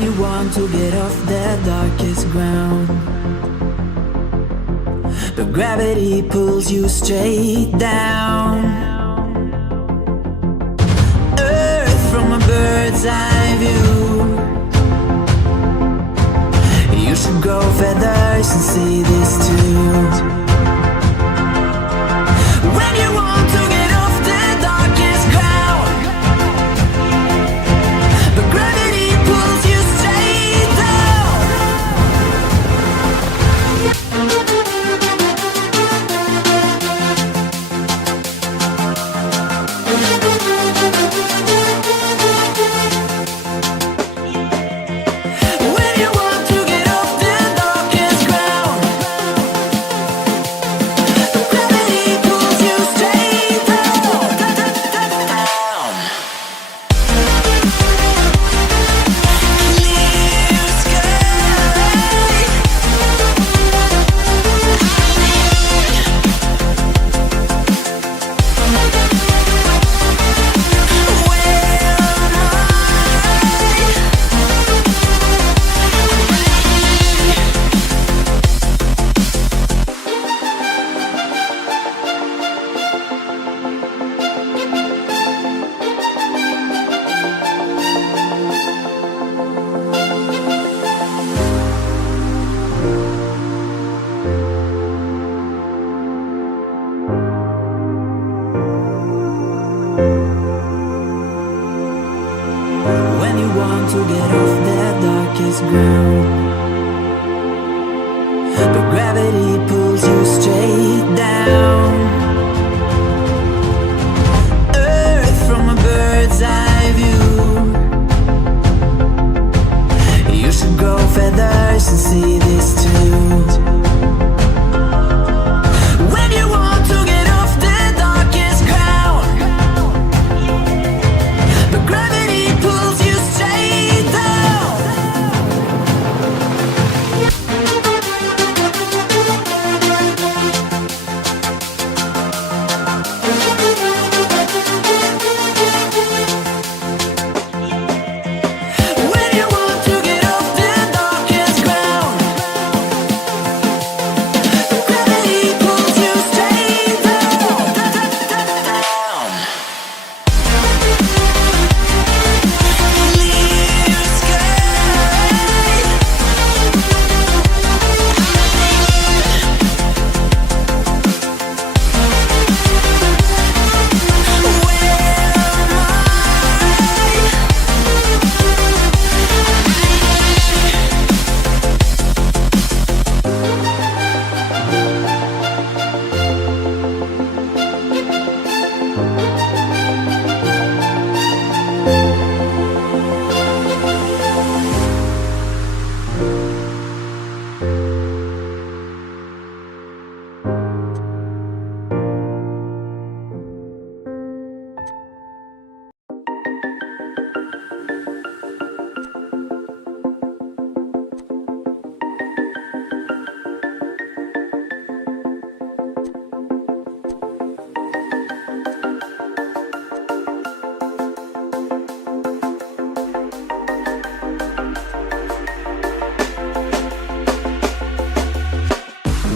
When you want to get off the darkest ground, but gravity pulls you straight down. Earth from a bird's eye view. You should grow feathers and see this too. When you want to get off the darkest ground, but gravity pulls you straight down. When you want to get off the darkest ground, but gravity pulls you straight down. Clear sky. When you want to get off the darkest ground, but gravity pulls you straight down. Earth from a bird's eye view. You should grow feathers and see this too. When you want to get off the darkest ground, but gravity pulls you straight down. When you want to get off the darkest ground, but gravity pulls you straight down. Clear sky.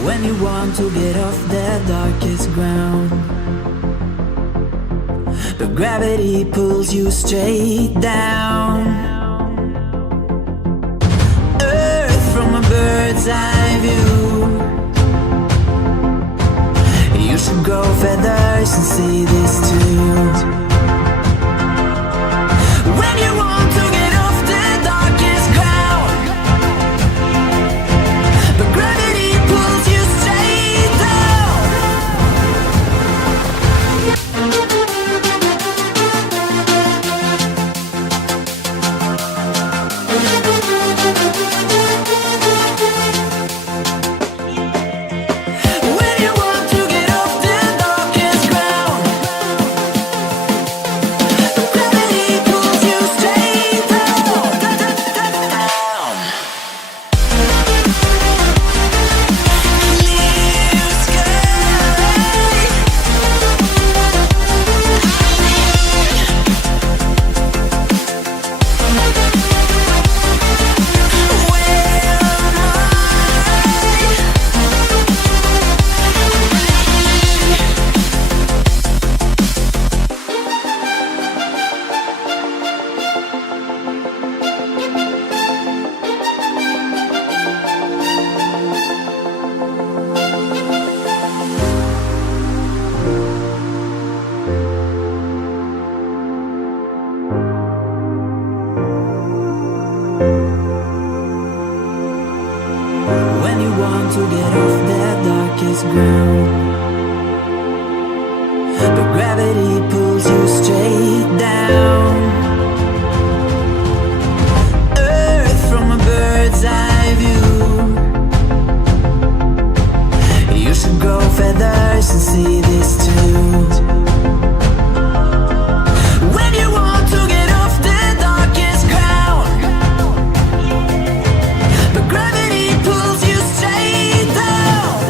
When you want to get off the darkest ground, but gravity pulls you straight down. Earth from a bird's eye view. You should grow feathers and see this too. When you want to get off the darkest ground, but gravity pulls you straight down. When you want to get off the darkest ground, grow feathers and see this too. When you want to get off the darkest ground, but gravity pulls you straight down.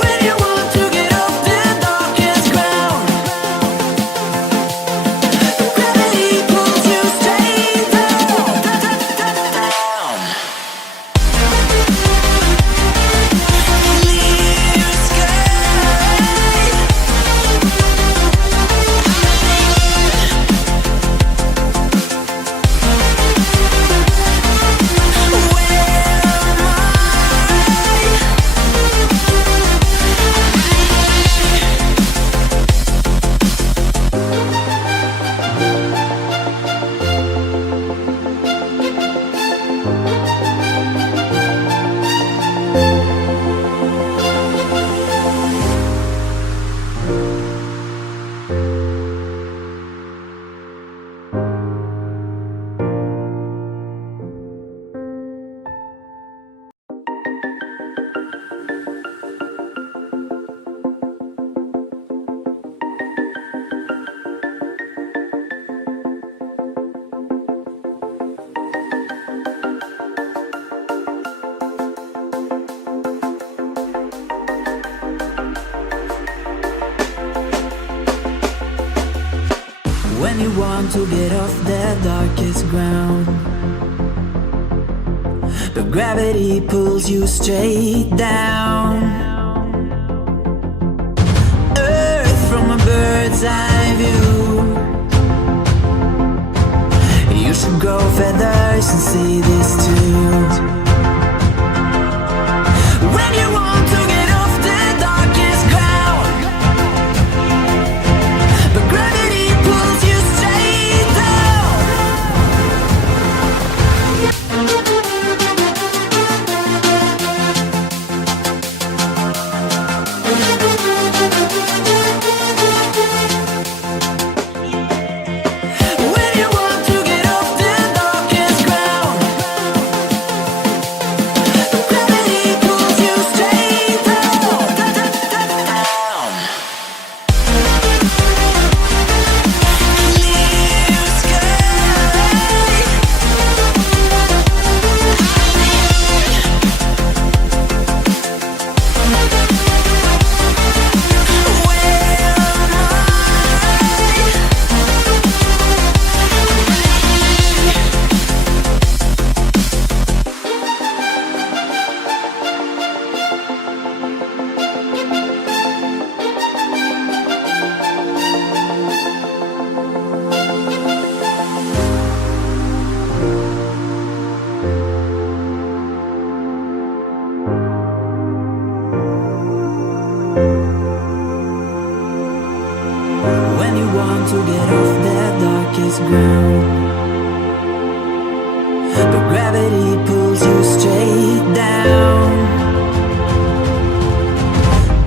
When you want to get off the darkest ground, gravity pulls you straight down. Clear sky. When you want to get off the darkest ground, but gravity pulls you straight down. Earth from a bird's eye view. You should grow feathers and see this too. When you want to get off the darkest ground, but gravity pulls you straight down. When you want to get off the darkest ground, gravity pulls you straight down. Clear sky. When you want to get off the darkest ground, but gravity pulls you straight down.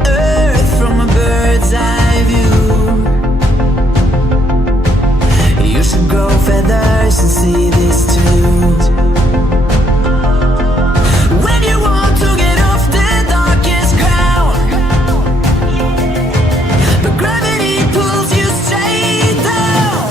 Earth from a bird's eye view. You should grow feathers and see this too. When you want to get off the darkest ground, but gravity pulls you straight down.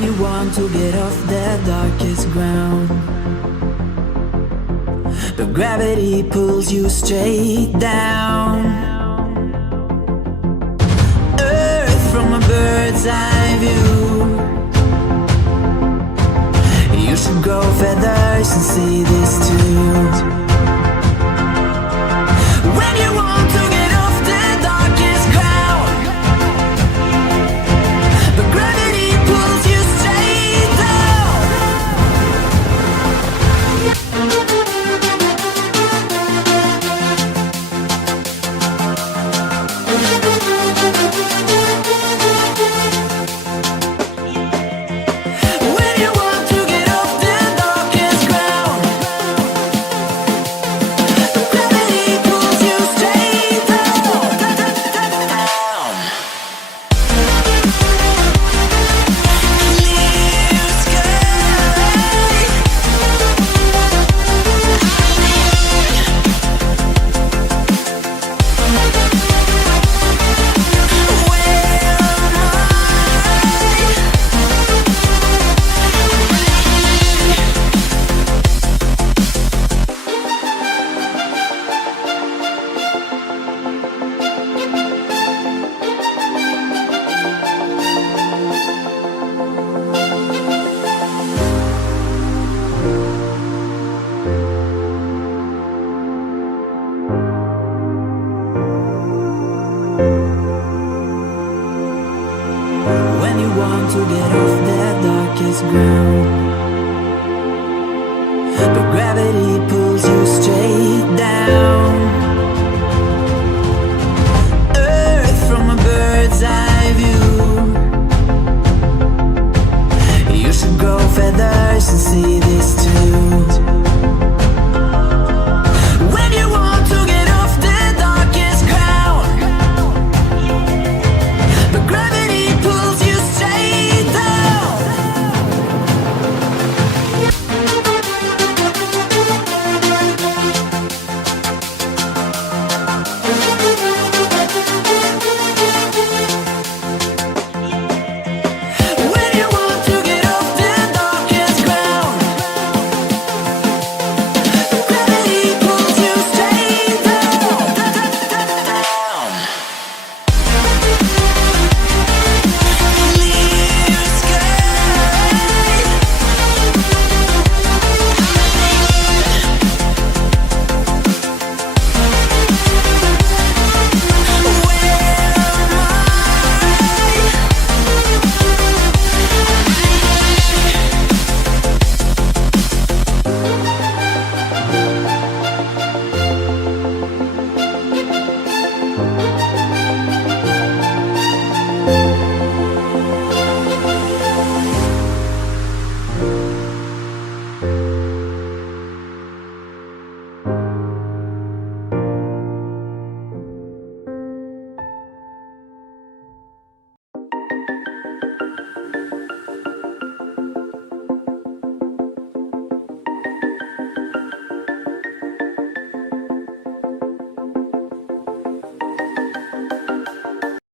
when you want to get off the darkest ground, but gravity pulls you straight down. Earth from a bird's eye view. You should grow feathers and see this too.